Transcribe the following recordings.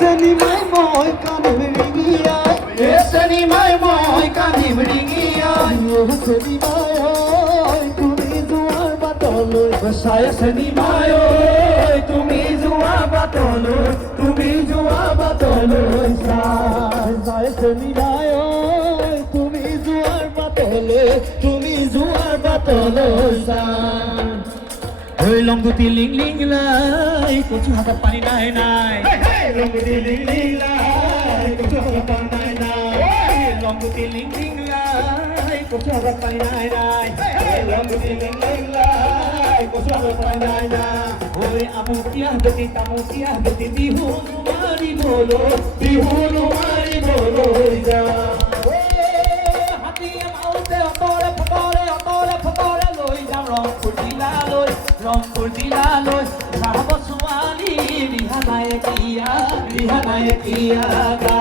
চেনিমাই মই কান্দিম ৰিঙিয়া চেনিমাই মই কান্দিম ৰিঙিয়া চেনিমাই তুমি যোৱাৰ বাটলৈ চাই চেনিমাই তুমি যোৱা বাটলৈ তুমি যোৱা বাটলৈ চাই চাই চেনিমাই তুমি যোৱাৰ বাটলৈ তুমি যোৱাৰ বাটলৈ চাই ঐ লংগুটি লিং লিং লাই কচু হাতত পানী নাই নাই লংগুটি লিং লিং লাই কচু হাতত পানী নাই নাই লংগুটি লিং লিং লাই কচু হাতত পানী নাই নাই লংগুটি লিং লিং লাই কচু হাতত পানী নাই নাই ঐ আমুকীয়া গতি তামুকীয়া গতি বিহু মাৰিবলৈ যা হাতীয়ে মাউতে অতৰে ফতৰে লৈ যাম ৰংপুৰ জিলালৈ চাব ছোৱালী ৰিহা নায়কিয়া গা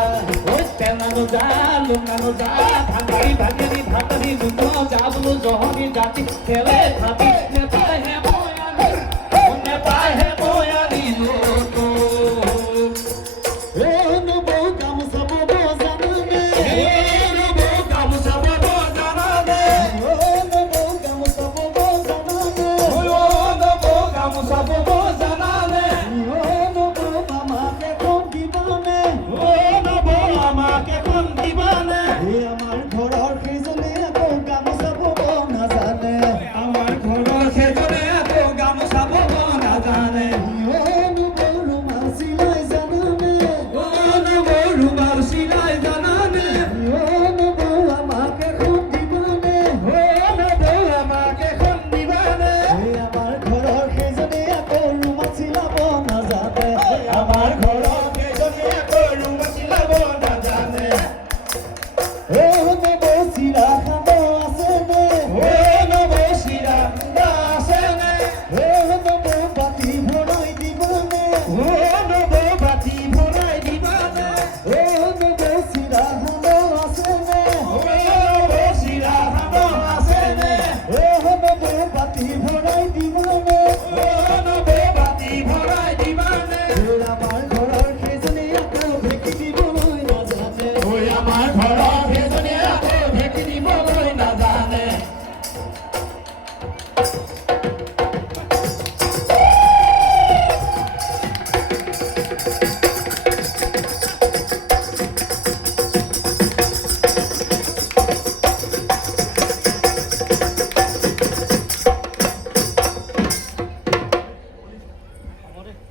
ঐ তেলানো যা লুঙানো যা ভাঙি ভাঙি ভাঙি যা বোলো জহনি জাতি তেলে ভাবি নেপায় হে